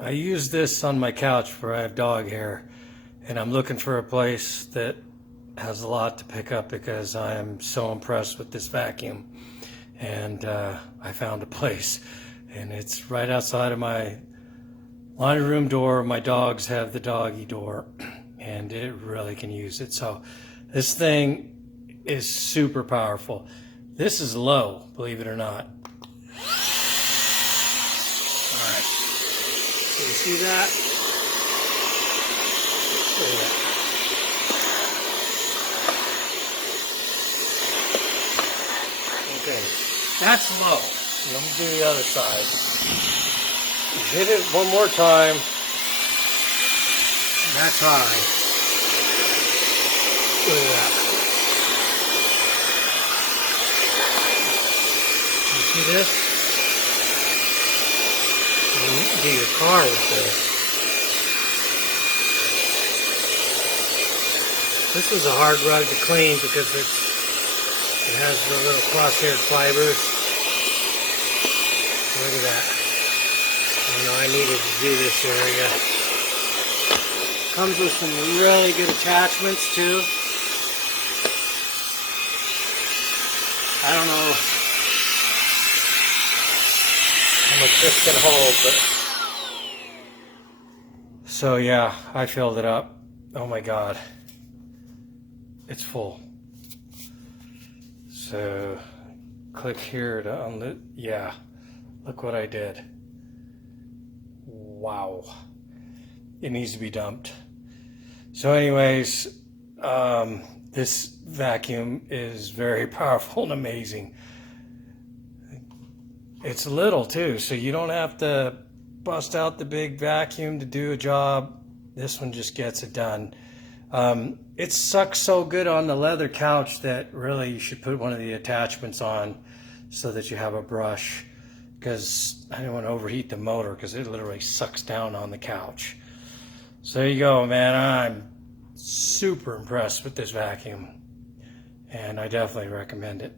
I use this on my couch where I have dog hair, and I'm looking for a place that has a lot to pick up because I am so impressed with this vacuum. And I found a place, and it's right outside of my laundry room door. My dogs have the doggy door, and it really can use it. So this thing is super powerful. This is low, believe it or not. All right, so you see that? Look at that. Okay, that's low. Let me do the other side. Hit it one more time. That's high. Look at that. You see this? You can do your car with this. This is a hard rug to clean because it has the little cross-haired fibers. Look at that. You know, I needed to do this area. Comes with some really good attachments too. I don't know how much this can hold, but so yeah, I filled it up. Oh my God, it's full. So click here to unlit. Yeah, look what I did. Wow, it needs to be dumped. So anyways, this vacuum is very powerful and amazing. It's little too, so you don't have to bust out the big vacuum to do a job. This one just gets it done. It sucks so good on the leather couch that really you should put one of the attachments on so that you have a brush, because I don't want to overheat the motor because it literally sucks down on the couch. So there you go, man. I'm super impressed with this vacuum, and I definitely recommend it.